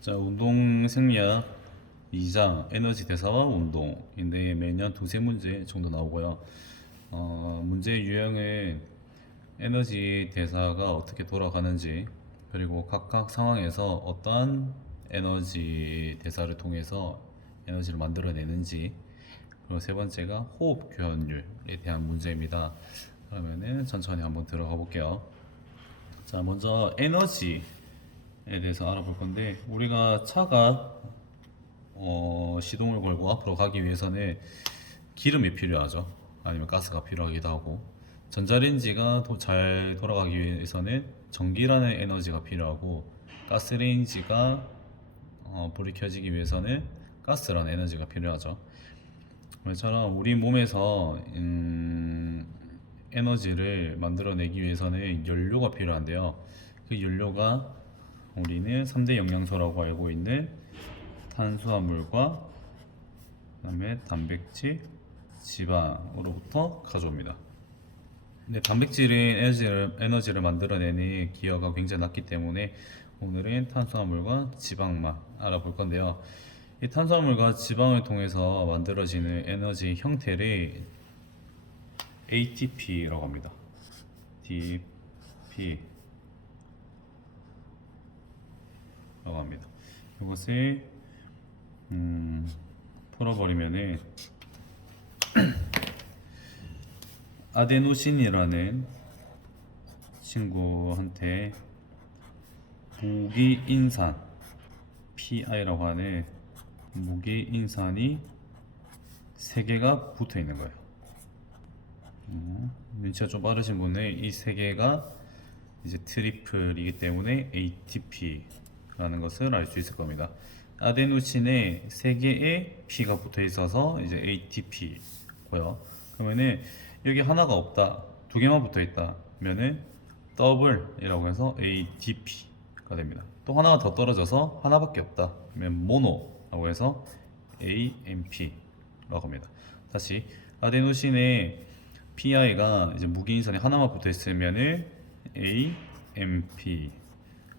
자, 운동 생리학 2장 에너지 대사와 운동인데 매년 두세 문제 정도 나오고요. 문제 유형은 에너지 대사가 어떻게 돌아가는지, 그리고 각각 상황에서 어떠한 에너지 대사를 통해서 에너지를 만들어내는지, 그리고 세 번째가 호흡 교환율에 대한 문제입니다. 그러면은 천천히 한번 들어가 볼게요. 자, 먼저 에너지에 대해서 알아볼 건데, 우리가 차가 시동을 걸고 앞으로 가기 위해서는 기름이 필요하죠. 아니면 가스가 필요하기도 하고, 전자레인지가 잘 돌아가기 위해서는 전기라는 에너지가 필요하고, 가스레인지가 불이 켜지기 위해서는 가스라는 에너지가 필요하죠. 그처럼 우리 몸에서 에너지를 만들어내기 위해서는 연료가 필요한데요. 그 연료가 우리는 3대 영양소라고 알고 있는 탄수화물과 그다음에 단백질, 지방으로부터 가져옵니다. 근데 단백질은 에너지를 만들어내는 기여가 굉장히 낮기 때문에 오늘은 탄수화물과 지방만 알아볼 건데요. 이 탄수화물과 지방을 통해서 만들어지는 에너지 형태를 ATP라고 합니다. ATP라고 합니다. 이것을 풀어버리면은 아데노신이라는 친구한테 무기인산 PI라고 하는 무기인산이 3개가 붙어 있는 거예요. 눈치가 좀 빠르신 분은 이 3개가 이제 트리플이기 때문에 ATP라는 것을 알 수 있을 겁니다. 아데노신에 3개의 P가 붙어 있어서 이제 ATP고요. 그러면은 여기 하나가 없다, 2개만 붙어 있다면은 더블이라고 해서 ADP가 됩니다. 또 하나가 더 떨어져서 하나밖에 없다 그러면 모노라고 해서 AMP라고 합니다. 다시 아데노신에 PI가 이제 무기인산이 하나만 붙어 있으면은 AMP,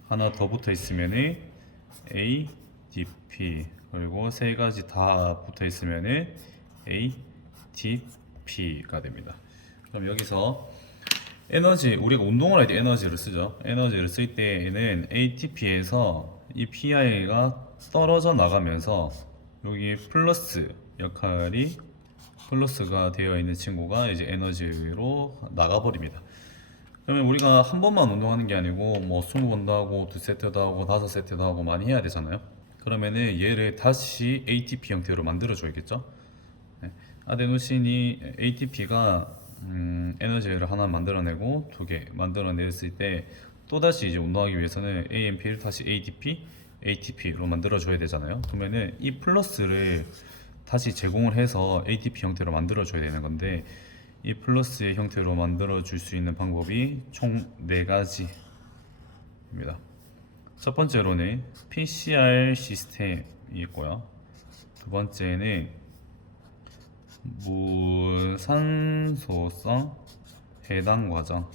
하나 더 붙어 있으면은 ADP, 그리고 3가지 다 붙어 있으면은 ATP가 됩니다. 그럼 여기서 에너지, 우리가 운동을 할 때 에너지를 쓰죠. 에너지를 쓸 때에는 ATP에서 이 PI가 떨어져 나가면서 여기 플러스 역할이 플러스가 되어 있는 친구가 이제 에너지로 나가버립니다. 그러면 우리가 한 번만 운동하는 게 아니고 뭐 20번도 하고 2세트도 하고 5세트도 하고 많이 해야 되잖아요. 그러면은 얘를 다시 ATP 형태로 만들어 줘야겠죠. 네. 아데노신이 ATP가 에너지를 하나 만들어내고 2개 만들어냈을 때 또다시 이제 운동하기 위해서는 AMP를 다시 ADP, ATP로 만들어 줘야 되잖아요. 그러면은 이 플러스를 다시 제공을 해서 ATP 형태로 만들어 줘야 되는 건데, 이 플러스의 형태로 만들어 줄 수 있는 방법이 총 4가지입니다. 첫 번째로는 PCR 시스템이 있고요. 두 번째는 무산소성 해당 과정,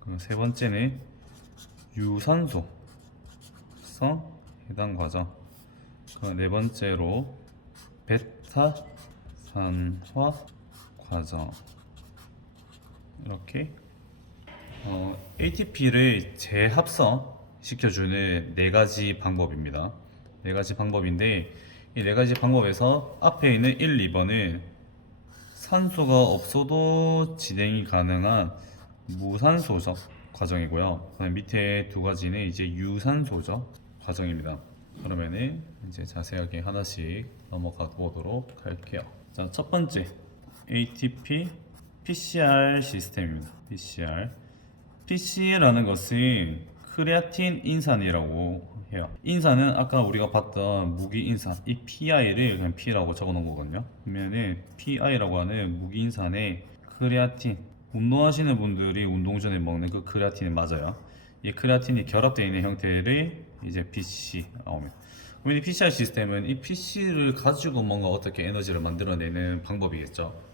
그리고 세 번째는 유산소성 해당 과정, 그리고 네 번째로 베타산화 과정. 이렇게 ATP를 재합성 시켜주는 4가지 방법입니다. 4가지 방법인데, 이 4가지 방법에서 앞에 있는 1, 2번은 산소가 없어도 진행이 가능한 무산소적 과정이고요. 그다음 밑에 2가지는 이제 유산소적 과정입니다. 그러면은 이제 자세하게 하나씩 넘어가 보도록 할게요. 자, 첫 번째 ATP PCR 시스템입니다. PC라는 것은 크레아틴 인산이라고 해요. 인산은 아까 우리가 봤던 무기인산, 이 PI를 그냥 P라고 적어 놓은 거거든요. 그러면은 PI라고 하는 무기인산에 크레아틴, 운동하시는 분들이 운동 전에 먹는 그 크레아틴이 맞아요. 이 크레아틴이 결합되어 있는 형태를 이제 PC라고 합니다. 그러면 이 PCR 시스템은 이 PC를 가지고 뭔가 어떻게 에너지를 만들어내는 방법이겠죠.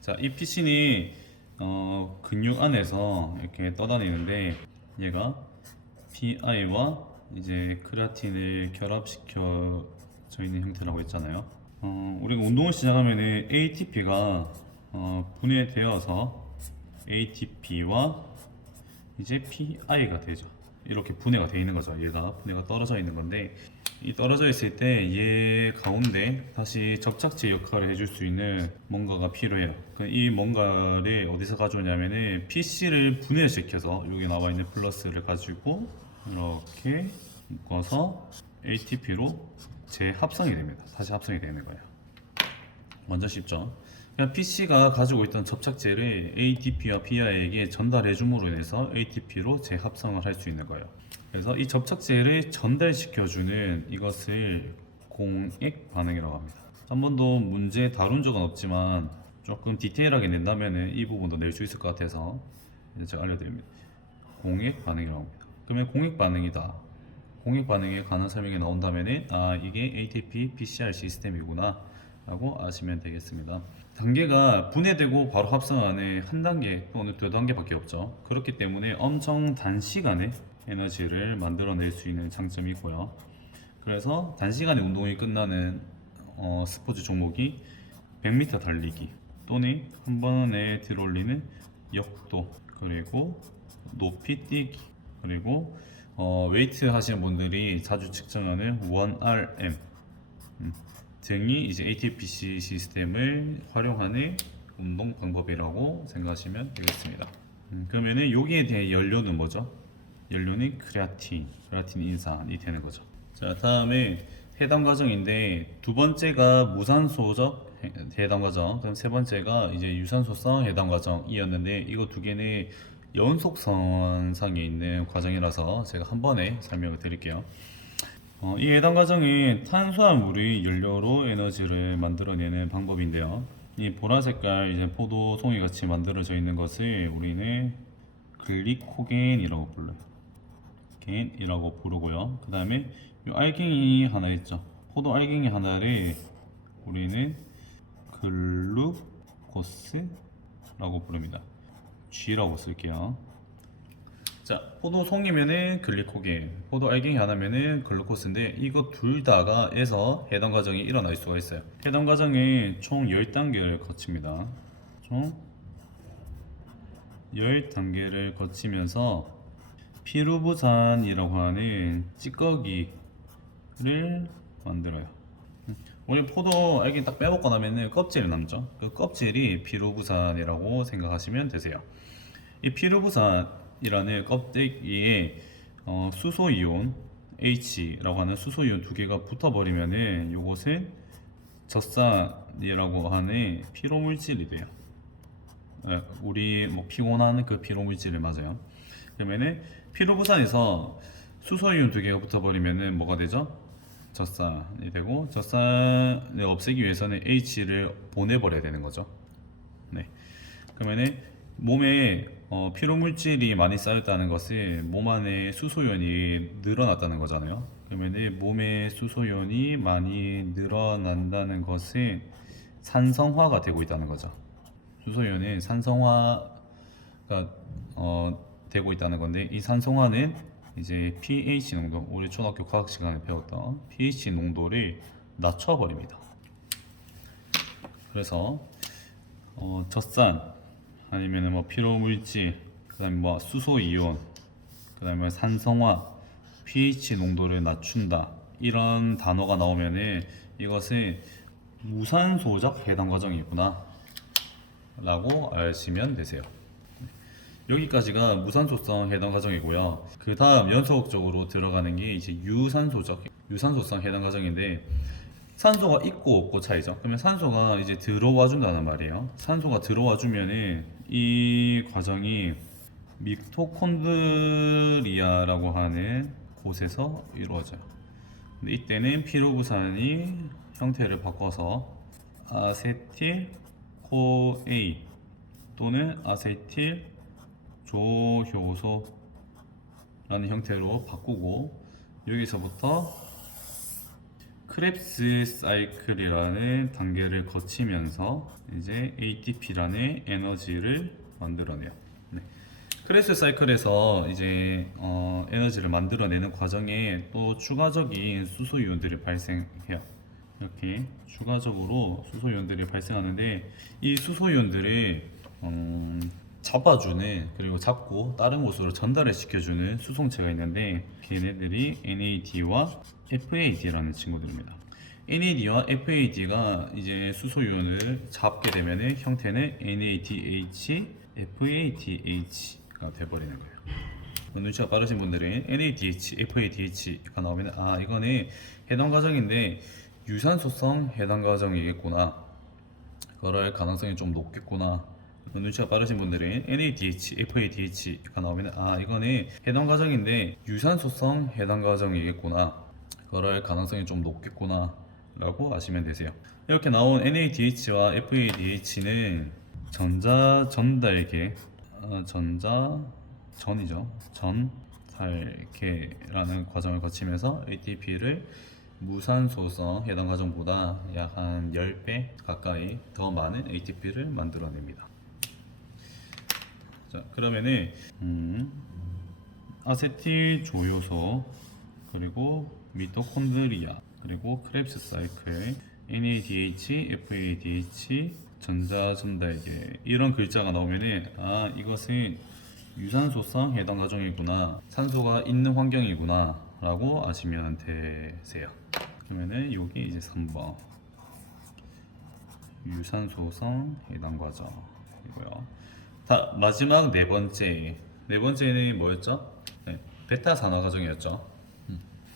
자, 이 PC는 근육 안에서 이렇게 떠다니는데, 얘가 PI와 이제 크레아틴을 결합시켜져 있는 형태라고 했잖아요. 우리가 운동을 시작하면은 ATP가 분해되어서 ATP와 이제 PI가 되죠. 이렇게 분해가 되어 있는 거죠. 얘가 분해가 떨어져 있는 건데, 이 떨어져 있을 때 얘 가운데 다시 접착제 역할을 해줄 수 있는 뭔가가 필요해요. 이 뭔가를 어디서 가져오냐면은 PC를 분해시켜서 여기 나와 있는 플러스를 가지고 이렇게 묶어서 ATP로 재합성이 됩니다. 다시 합성이 되는 거예요. 완전 쉽죠? 그냥 PC가 가지고 있던 접착제를 ATP와 PI에게 전달해 줌으로 인해서 ATP로 재합성을 할 수 있는 거예요. 그래서 이 접착제를 전달시켜주는 이것을 공액 반응이라고 합니다. 한 번도 문제 다룬 적은 없지만 조금 디테일하게 낸다면 이 부분도 낼 수 있을 것 같아서 제가 알려드립니다. 공액 반응이라고 합니다. 그러면 공액 반응이다, 공액 반응에 관한 설명이 나온다면 이게 ATP PCR 시스템이구나 라고 아시면 되겠습니다. 단계가 분해되고 바로 합성하는 한 단계 또는 두 단계밖에 없죠. 그렇기 때문에 엄청 단시간에 에너지를 만들어낼 수 있는 장점이 있고요. 그래서 단시간에 운동이 끝나는 스포츠 종목이 100m 달리기 또는 한 번에 들어올리는 역도, 그리고 높이 뛰기, 그리고 웨이트 하시는 분들이 자주 측정하는 1RM 등이 이제 ATPC 시스템을 활용하는 운동 방법이라고 생각하시면 되겠습니다. 그러면은 여기에 대한 연료는 뭐죠? 연료는 크레아틴 인산이 되는 거죠. 자, 다음에 해당 과정인데 두 번째가 무산소적 해당 과정, 그럼 세 번째가 이제 유산소성 해당 과정이었는데 이거 두 개는 연속선상에 있는 과정이라서 제가 한 번에 설명을 드릴게요. 이 해당 과정이 탄수화물의 연료로 에너지를 만들어내는 방법인데요. 이 보라 색깔 이제 포도송이 같이 만들어져 있는 것을 우리는 글리코겐이라고 불러요. 겐이라고 부르고요. 그 다음에 이 알갱이 하나 있죠. 포도 알갱이 하나를 우리는 글루코스라고 부릅니다. G라고 쓸게요. 자, 포도송이면은 글리코겐, 포도 알갱이 하나면은 글루코스인데 이거 둘 다가 에서 해당 과정이 일어날 수가 있어요. 해당 과정에 총 10단계를 거칩니다. 총 10단계를 거치면서 피루부산이라고 하는 찌꺼기를 만들어요. 우리 포도 알갱이 딱 빼먹고 나면은 껍질이 남죠. 그 껍질이 피루부산이라고 생각하시면 되세요. 이 피루부산이라는 껍데기에 수소이온 H라고 하는 수소이온 두 개가 붙어버리면은 이것은 젖산이라고 하는 피로물질이 돼요. 우리 뭐 피곤한 그 피로물질을 맞아요. 그러면은 피로부산에서 수소이온 두 개가 붙어버리면은 뭐가 되죠? 젖산이 되고, 젖산을 없애기 위해서는 H를 보내버려야 되는 거죠. 네. 그러면은 몸에 피로물질이 많이 쌓였다는 것은 몸 안에 수소이온이 늘어났다는 거잖아요. 그러면은 몸에 수소이온이 많이 늘어난다는 것은 산성화가 되고 있다는 거죠. 수소이온은 산성화가 되고 있다는 건데, 이 산성화는 이제 pH 농도, 우리 초등학교 과학 시간에 배웠던 pH 농도를 낮춰버립니다. 그래서 젖산 아니면 뭐 피로물질, 그다음에 뭐 수소이온, 그다음에 산성화, pH 농도를 낮춘다, 이런 단어가 나오면은 이것은 무산소적 해당 과정이구나 라고 아시면 되세요. 여기까지가 무산소성 해당 과정이고요. 그 다음 연속적으로 들어가는 게 이제 유산소성 해당 과정인데, 산소가 있고 없고 차이죠. 그러면 산소가 이제 들어와 준다는 말이에요. 산소가 들어와 주면은 이 과정이 미토콘드리아라고 하는 곳에서 이루어져요. 근데 이때는 피로부산이 형태를 바꿔서 아세틸 코A 또는 아세틸 조효소라는 형태로 바꾸고, 여기서부터 크랩스 사이클이라는 단계를 거치면서 이제 ATP라는 에너지를 만들어내요. 네. 크레스 사이클에서 이제 에너지를 만들어내는 과정에 또 추가적인 수소 이온들이 발생해요. 이렇게 추가적으로 수소 이온들이 발생하는데 이 수소 이온들을 잡아주는, 그리고 잡고 다른 곳으로 전달을 시켜주는 수송체가 있는데 걔네들이 NAD와 FAD라는 친구들입니다. NAD와 FAD가 이제 수소 이온을 잡게 되면 형태는 NADH, FADH가 돼버리는 거예요. 눈치가 빠르신 분들은 NADH, FADH가 나오면 이거는 해당 과정인데 유산소성 해당 과정이겠구나, 그럴 가능성이 좀 높겠구나. 눈치가 빠르신 분들은 NADH, FADH가 나오면 이거는 해당 과정인데 유산소성 해당 과정이겠구나, 그럴 가능성이 좀 높겠구나 라고 아시면 되세요. 이렇게 나온 NADH와 FADH는 전자 전달계, 전자전이죠. 전달계라는 과정을 거치면서 ATP를 무산소성 해당 과정보다 약 한 10배 가까이 더 많은 ATP를 만들어냅니다. 자, 그러면은 아세틸 조효소, 그리고 미토콘드리아, 그리고 크랩스 사이클, NADH, FADH, 전자 전달계 이런 글자가 나오면은 이것은 유산소성 해당 과정이구나, 산소가 있는 환경이구나 라고 아시면 되세요. 그러면은 여기 이제 3번 유산소성 해당 과정이고요. 마지막 네 번째는 뭐였죠? 네, 베타 산화 과정이었죠.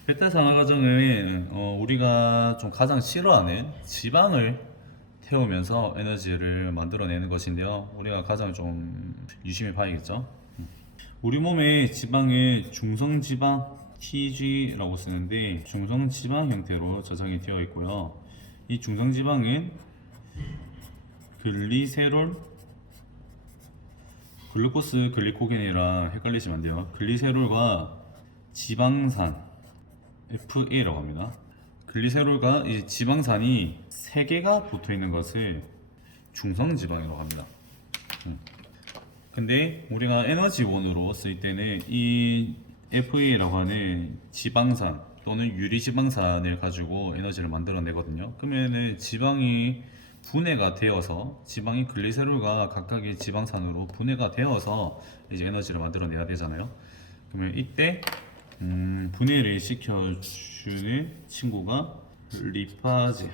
베타 산화 과정은 우리가 좀 가장 싫어하는 지방을 태우면서 에너지를 만들어내는 것인데요. 우리가 가장 좀 유심히 봐야겠죠. 우리 몸의 지방은 중성지방 TG라고 쓰는데 중성지방 형태로 저장이 되어 있고요. 이 중성지방은 글리세롤, 글루코스, 글리코겐이랑 헷갈리시면 안 돼요. 글리세롤과 지방산 FA라고 합니다. 글리세롤과 이 지방산이 3개가 붙어 있는 것을 중성지방이라고 합니다. 근데 우리가 에너지원으로 쓸 때는 이 FA라고 하는 지방산 또는 유리지방산을 가지고 에너지를 만들어내거든요. 그러면은 지방이 분해가 되어서, 지방이 글리세롤과 각각의 지방산으로 분해가 되어서 이제 에너지를 만들어내야 되잖아요. 그러면 이때 분해를 시켜주는 친구가 리파즈라고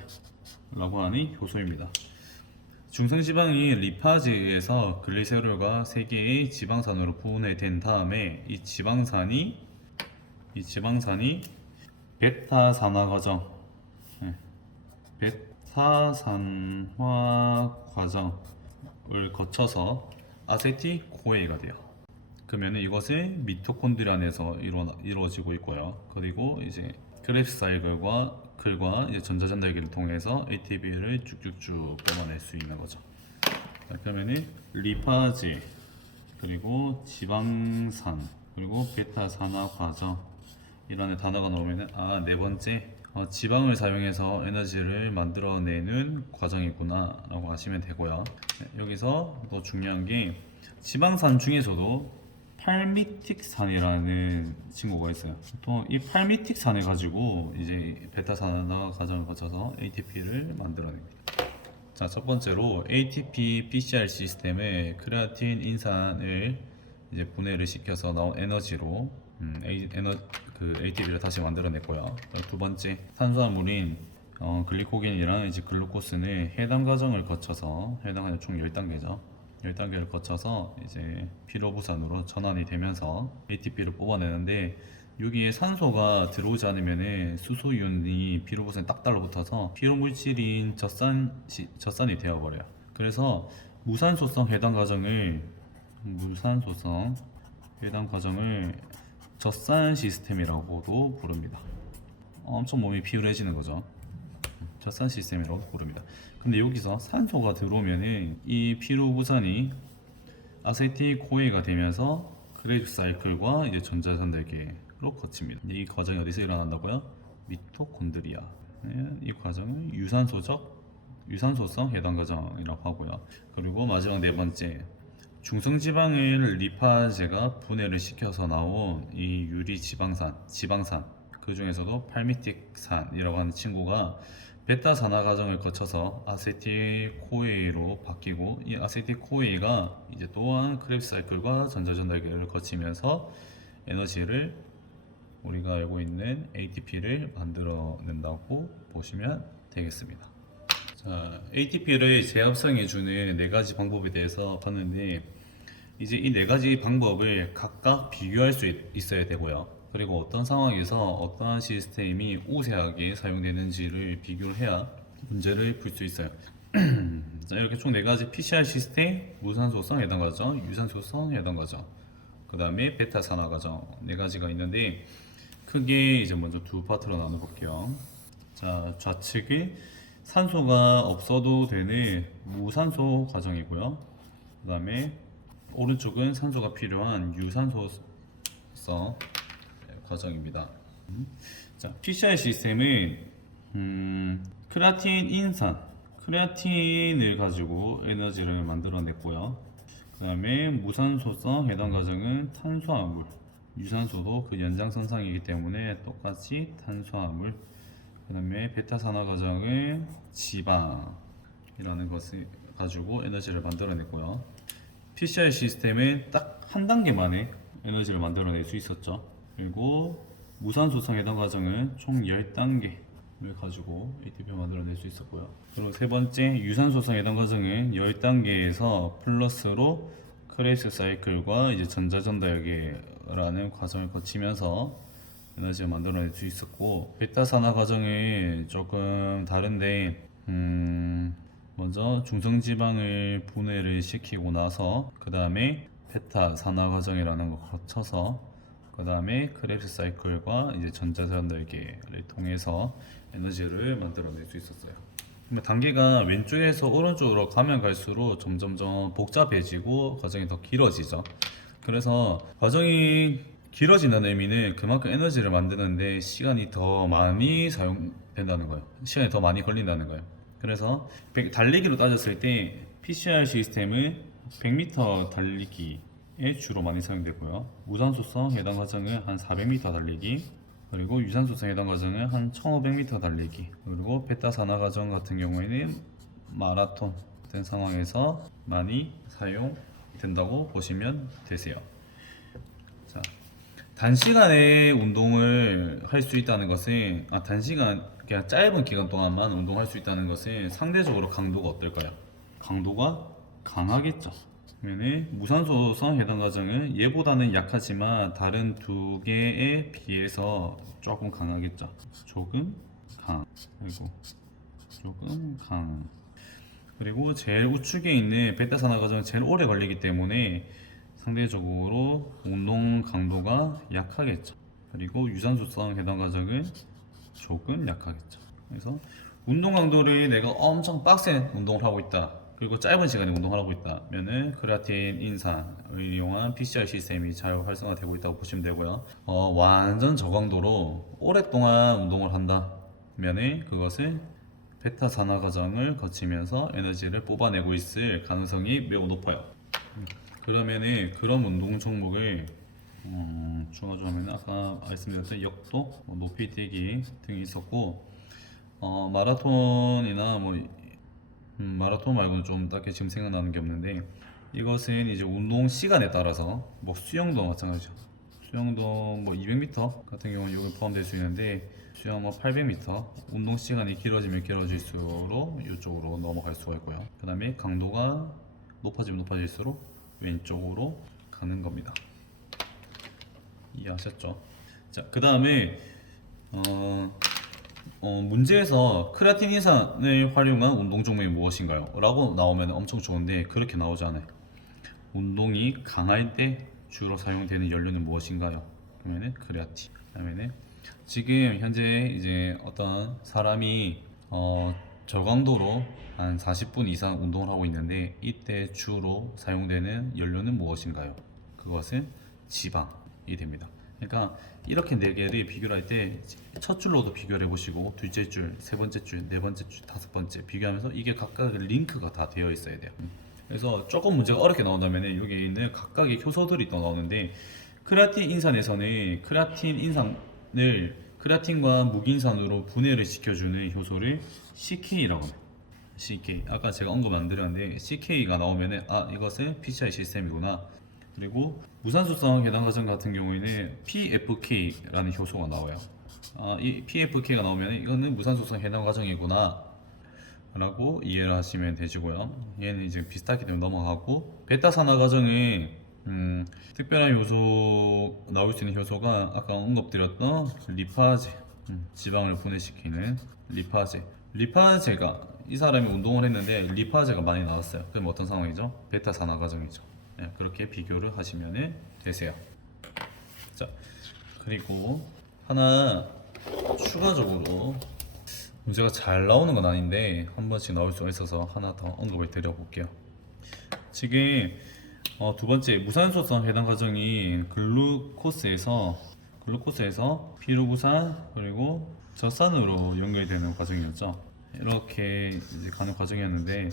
하는 효소입니다. 중성지방이 리파즈에서 글리세롤과 3개의 지방산으로 분해된 다음에 이 지방산이 베타산화 과정, 베타산화 과정을 거쳐서 아세틸코에가 돼요. 그러면 이것은 미토콘드리아 안에서 이루어지고 있고요. 그리고 이제 크랩스 사이클과 이제 전자전달기를 통해서 ATP를 쭉쭉쭉 뽑아낼 수 있는 거죠. 자, 그러면은 리파즈, 그리고 지방산, 그리고 베타산화 과정이라는 단어가 나오면은 네 번째 지방을 사용해서 에너지를 만들어내는 과정이구나 라고 하시면 되고요. 여기서 또 중요한 게 지방산 중에서도 팔미틱산이라는 친구가 있어요. 보통 이 팔미틱산을 가지고 이제 베타산화 과정을 거쳐서 ATP를 만들어냅니다. 자, 첫 번째로 ATP PCR 시스템에 크레아틴 인산을 이제 분해를 시켜서 나온 에너지로 ATP를 다시 만들어냈고요. 두 번째, 탄수화물인 글리코겐이랑 이제 글루코스는 해당 과정을 거쳐서, 해당하는 총 10단계죠. 10단계를 거쳐서 이제 피로부산으로 전환이 되면서 ATP를 뽑아내는데, 여기에 산소가 들어오지 않으면 수소이온이 피로부산에 딱 달라붙어서 피로물질인 젖산이 되어버려요. 그래서 무산소성 해당 과정을 젖산 시스템이라고도 부릅니다. 엄청 몸이 피로해지는 거죠. 젖산 시스템이라고 부릅니다. 근데 여기서 산소가 들어오면은 이 피로부산이 아세틸코에가 되면서 크레이브 사이클과 이제 전자전달계로 거칩니다. 이 과정이 어디서 일어난다고요? 미토콘드리아. 이 과정은 유산소성 해당 과정이라고 하고요. 그리고 마지막 네 번째, 중성지방을 리파제가 분해를 시켜서 나온 이 유리 지방산 그 중에서도 팔미틱산이라고 하는 친구가 베타 산화 과정을 거쳐서 아세틸코에이로 바뀌고, 이 아세틸코에이가 이제 또한 크레브스 사이클과 전자전달계를 거치면서 에너지를 우리가 알고 있는 ATP를 만들어낸다고 보시면 되겠습니다. 자, ATP를 재합성해 주는 네 가지 방법에 대해서 봤는데, 이제 이 네 가지 방법을 각각 비교할 수 있어야 되고요. 그리고 어떤 상황에서 어떠한 시스템이 우세하게 사용되는지를 비교를 해야 문제를 풀 수 있어요. 자, 이렇게 총 네 가지 PCR 시스템, 무산소성 해당 과정, 유산소성 해당 과정, 그 다음에 베타 산화 과정 네 가지가 있는데, 크게 이제 먼저 두 파트로 나눠 볼게요. 자, 좌측이 산소가 없어도 되는 무산소 과정이고요. 그 다음에 오른쪽은 산소가 필요한 유산소성 과정입니다. 자, PCR 시스템은 크레아틴 인산, 크레아틴을 가지고 에너지를 만들어냈고요. 그 다음에 무산소성 해당 과정은 탄수화물, 유산소도 그 연장선상이기 때문에 똑같이 탄수화물. 그 다음에 베타 산화 과정은 지방이라는 것을 가지고 에너지를 만들어냈고요. PCR 시스템은 딱 한 단계만에 에너지를 만들어낼 수 있었죠. 그리고 무산소성 해당 과정은 총 10단계를 가지고 ATP를 만들어낼 수 있었고요. 그리고 세 번째 유산소성 해당 과정은 10단계에서 플러스로 크레이스 사이클과 이제 전자전달계라는 과정을 거치면서 에너지를 만들어낼 수 있었고, 베타 산화 과정은 조금 다른데, 먼저 중성지방을 분해를 시키고 나서 그 다음에 베타 산화 과정이라는 걸 거쳐서 그 다음에 크레브스 사이클과 이제 전자전달계를 통해서 에너지를 만들어낼 수 있었어요. 단계가 왼쪽에서 오른쪽으로 가면 갈수록 점점점 복잡해지고 과정이 더 길어지죠. 그래서 과정이 길어지는 의미는 그만큼 에너지를 만드는데 시간이 더 많이 사용된다는 거예요. 시간이 더 많이 걸린다는 거예요. 그래서 달리기로 따졌을 때 PCR 시스템은 100m 달리기에 주로 많이 사용되고요. 무산소성 해당 과정은 한 400m 달리기, 그리고 유산소성 해당 과정은 한 1500m 달리기, 그리고 베타 산화 과정 같은 경우에는 마라톤 같은 상황에서 많이 사용된다고 보시면 되세요. 자, 단시간에 운동을 할 수 있다는 것은, 단시간 그냥 짧은 기간 동안만 운동할 수 있다는 것은 상대적으로 강도가 어떨까요? 강도가 강하겠죠. 그러면 무산소성 해당 과정은 얘보다는 약하지만 다른 두 개에 비해서 조금 강하겠죠. 조금 강, 그리고 조금 강. 그리고 제일 우측에 있는 베타 산화 과정은 제일 오래 걸리기 때문에 상대적으로 운동 강도가 약하겠죠. 그리고 유산소성 해당 과정은 조금 약하겠죠. 그래서 운동 강도를 내가 엄청 빡센 운동을 하고 있다, 그리고 짧은 시간에 운동을 하고 있다면은 크레아틴 인산을 이용한 PCR 시스템이 잘 활성화되고 있다고 보시면 되고요. 완전 저강도로 오랫동안 운동을 한다면은 그것은 베타 산화 과정을 거치면서 에너지를 뽑아내고 있을 가능성이 매우 높아요. 그러면은 그런 운동 종목을 중화조 하면 아까 말씀드렸던 역도, 높이 뛰기 등이 있었고, 마라톤이나 마라톤 말고는 좀 딱히 지금 생각나는 게 없는데, 이것은 이제 운동 시간에 따라서 수영도 마찬가지죠. 수영도 200m 같은 경우는 여기 포함될 수 있는데, 수영 800m 운동 시간이 길어지면 길어질수록 이쪽으로 넘어갈 수가 있고요. 그 다음에 강도가 높아지면 높아질수록 왼쪽으로 가는 겁니다. 이해하셨죠? 자, 그 다음에 문제에서 크레아틴 인산을 활용한 운동 종목이 무엇인가요? 라고 나오면 엄청 좋은데 그렇게 나오지 않아요. 운동이 강할 때 주로 사용되는 연료는 무엇인가요? 그러면은 크레아틴. 그러면은 지금 현재 이제 어떤 사람이 저강도로 한 40분 이상 운동을 하고 있는데 이때 주로 사용되는 연료는 무엇인가요? 그것은 지방이 됩니다. 그러니까 이렇게 네 개를 비교를 할 때 첫 줄로도 비교를 해보시고, 둘째 줄, 세 번째 줄, 네 번째 줄, 다섯 번째 비교하면서 이게 각각 링크가 다 되어 있어야 돼요. 그래서 조금 문제가 어렵게 나온다면 여기 있는 각각의 효소들이 또 나오는데, 크레아틴 인산에서는 크레아틴 인산을 크레아틴과 무기인산으로 분해를 시켜주는 효소를 CK라고 해요. CK. 아까 제가 언급 안 드렸는데 CK가 나오면은 이것은 PCI 시스템이구나. 그리고 무산소성 해당 과정 같은 경우에는 PFK라는 효소가 나와요. 이 PFK가 나오면 이거는 무산소성 해당 과정이구나 라고 이해를 하시면 되시고요. 얘는 이제 비슷하기 때문에 넘어가고, 베타산화 과정에 특별한 효소 나올 수 있는 효소가 아까 언급드렸던 리파제, 지방을 분해시키는 리파제가 이 사람이 운동을 했는데 리파제가 많이 나왔어요. 그럼 어떤 상황이죠? 베타산화 과정이죠. 네, 그렇게 비교를 하시면 되세요. 자, 그리고 하나 추가적으로, 문제가 잘 나오는 건 아닌데 한 번씩 나올 수가 있어서 하나 더 언급을 드려볼게요. 지금 두 번째 무산소성 해당 과정이 글루코스에서 피루부산 그리고 젖산으로 연결되는 과정이었죠. 이렇게 이제 가는 과정이었는데,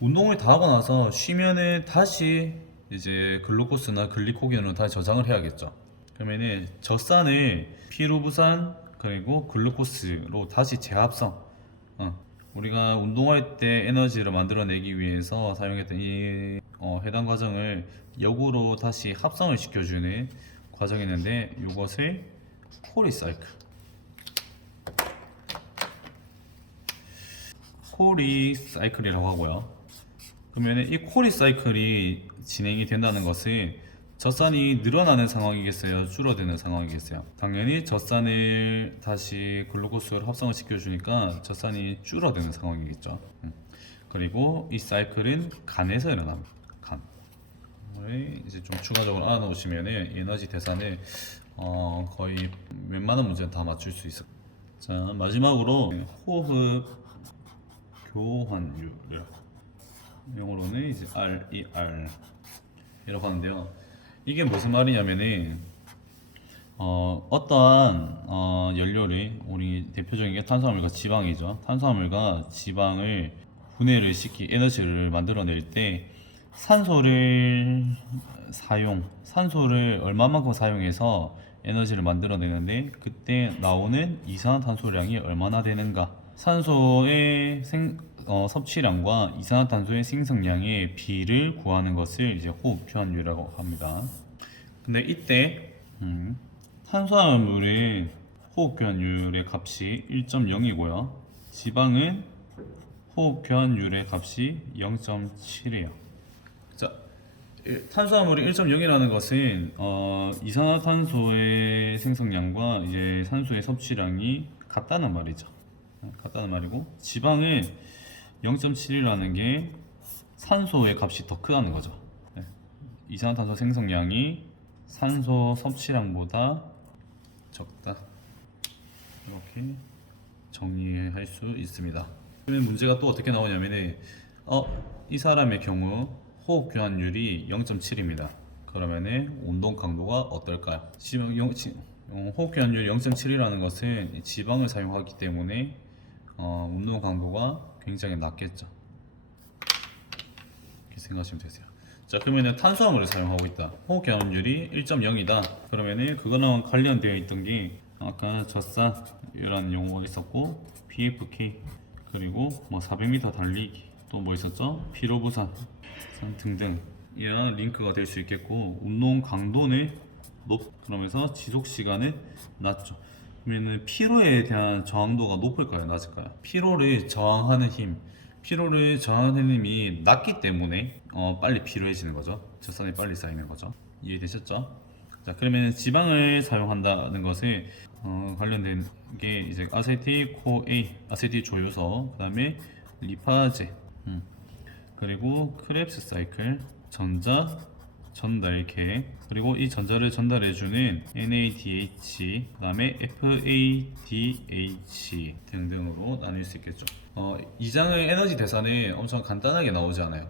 운동을 다 하고 나서 쉬면은 다시 이제 글루코스나 글리코겐으로 다시 저장을 해야겠죠. 그러면은 젖산을 피루부산 그리고 글루코스로 다시 재합성, 우리가 운동할 때 에너지를 만들어내기 위해서 사용했던 이 해당 과정을 역으로 다시 합성을 시켜주는 과정이 있는데, 이것을 코리사이클이라고 하고요. 그러면 이 코리사이클이 진행이 된다는 것은 젖산이 늘어나는 상황이겠어요? 줄어드는 상황이겠어요? 당연히 젖산을 다시 글루코스로 합성을 시켜주니까 젖산이 줄어드는 상황이겠죠. 그리고 이 사이클은 간에서 일어납니다. 간을 이제 좀 추가적으로 알아놓으시면 에너지 대사를 거의 웬만한 문제는 다 맞출 수 있어요. 자, 마지막으로 호흡 교환율, 영어로는 이제 RER 이라고 하는데요. 이게 무슨 말이냐면은 어떠한 연료를, 우리 대표적인 게 탄수화물과 지방이죠. 탄수화물과 지방을 분해를 시키 에너지를 만들어낼 때 산소를 얼마만큼 사용해서 에너지를 만들어내는데, 그때 나오는 이산화탄소량이 얼마나 되는가, 산소의 섭취량과 이산화탄소의 생성량의 비를 구하는 것을 이제 호흡 교환율이라고 합니다. 근데 이때 탄수화물은 호흡 교환율의 값이 1.0이고요. 지방은 호흡 교환율의 값이 0.7이에요. 자, 탄수화물이 1.0이라는 것은 이산화탄소의 생성량과 이제 산소의 섭취량이 같다는 말이죠. 같다는 말이고, 지방은 0.7이라는 게 산소의 값이 더 크다는 거죠. 이산화탄소 생성량이 산소 섭취량보다 적다, 이렇게 정리할 수 있습니다. 그러면 문제가 또 어떻게 나오냐면은 이 사람의 경우 호흡 교환율이 0.7입니다. 그러면은 운동 강도가 어떨까요? 호흡 교환율 0.7이라는 것은 지방을 사용하기 때문에 운동 강도가 굉장히 낮겠죠. 이렇게 생각하시면 되세요. 자, 그러면은 탄수화물을 사용하고 있다. 호흡 교환율이 1.0이다. 그러면은 그거랑 관련되어 있던 게 아까 젖산이라는 용어가 있었고, PFK, 그리고 뭐 400m 달리기, 또 뭐 있었죠? 피로부산 등등 이런 링크가 될 수 있겠고, 운동 강도는 그러면서 지속 시간은 낮죠. 그러면은 피로에 대한 저항도가 높을까요, 낮을까요? 피로를 저항하는 힘이 낮기 때문에 빨리 피로해지는 거죠. 젖산이 빨리 쌓이는 거죠. 이해되셨죠? 자, 그러면 지방을 사용한다는 것에 관련된 게 이제 아세틸-CoA, 아세틸 조효소, 그 다음에 리파제, 그리고 크랩스 사이클, 전달계, 그리고 이 전자를 전달해주는 NADH, 그 다음에 FADH 등등으로 나눌 수 있겠죠. 이 장의 에너지 대사는 엄청 간단하게 나오지 않아요.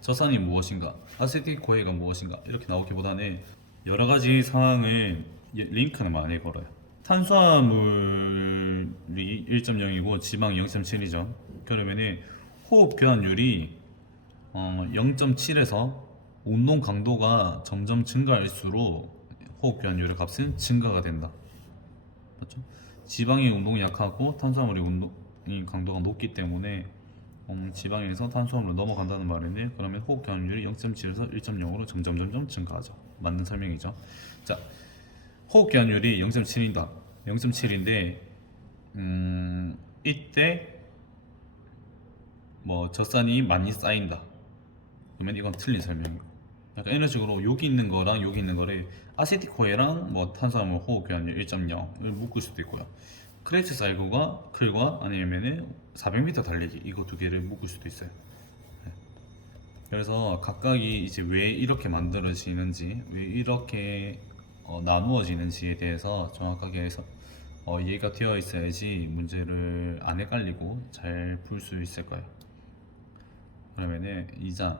젖산이 무엇인가, 아세틸-CoA가 무엇인가 이렇게 나오기보다는 여러 가지 상황을 링크는 많이 걸어요. 탄수화물이 1.0이고 지방 0.7이죠. 그러면은 호흡 교환율이 0.7에서 운동 강도가 점점 증가할수록 호흡 교환율의 값은 증가가 된다. 맞죠? 지방의 운동이 약하고 탄수화물의 운동이 강도가 높기 때문에 지방에서 탄수화물로 넘어간다는 말인데, 그러면 호흡 교환율이 0.7에서 1.0으로 점점 증가하죠. 맞는 설명이죠. 자, 호흡 교환율이 0.7이다. 0.7인데 이때 뭐 젖산이 많이 쌓인다. 그러면 이건 틀린 설명이고, 약간 이런 식으로 여기 있는 거랑 여기 있는 거를 아세티코에랑 뭐 탄수화물 호흡 교환율 1.0을 묶을 수도 있고요. 크레이트 사이클과 클과 아니면은 400m 달리기, 이거 두 개를 묶을 수도 있어요. 네. 그래서 각각이 이제 왜 이렇게 만들어지는지, 왜 이렇게 나누어지는지에 대해서 정확하게 해서 이해가 되어 있어야지 문제를 안 헷갈리고 잘 풀 수 있을 거예요. 그러면은 2장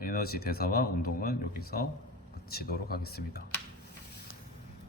에너지 대사와 운동은 여기서 마치도록 하겠습니다.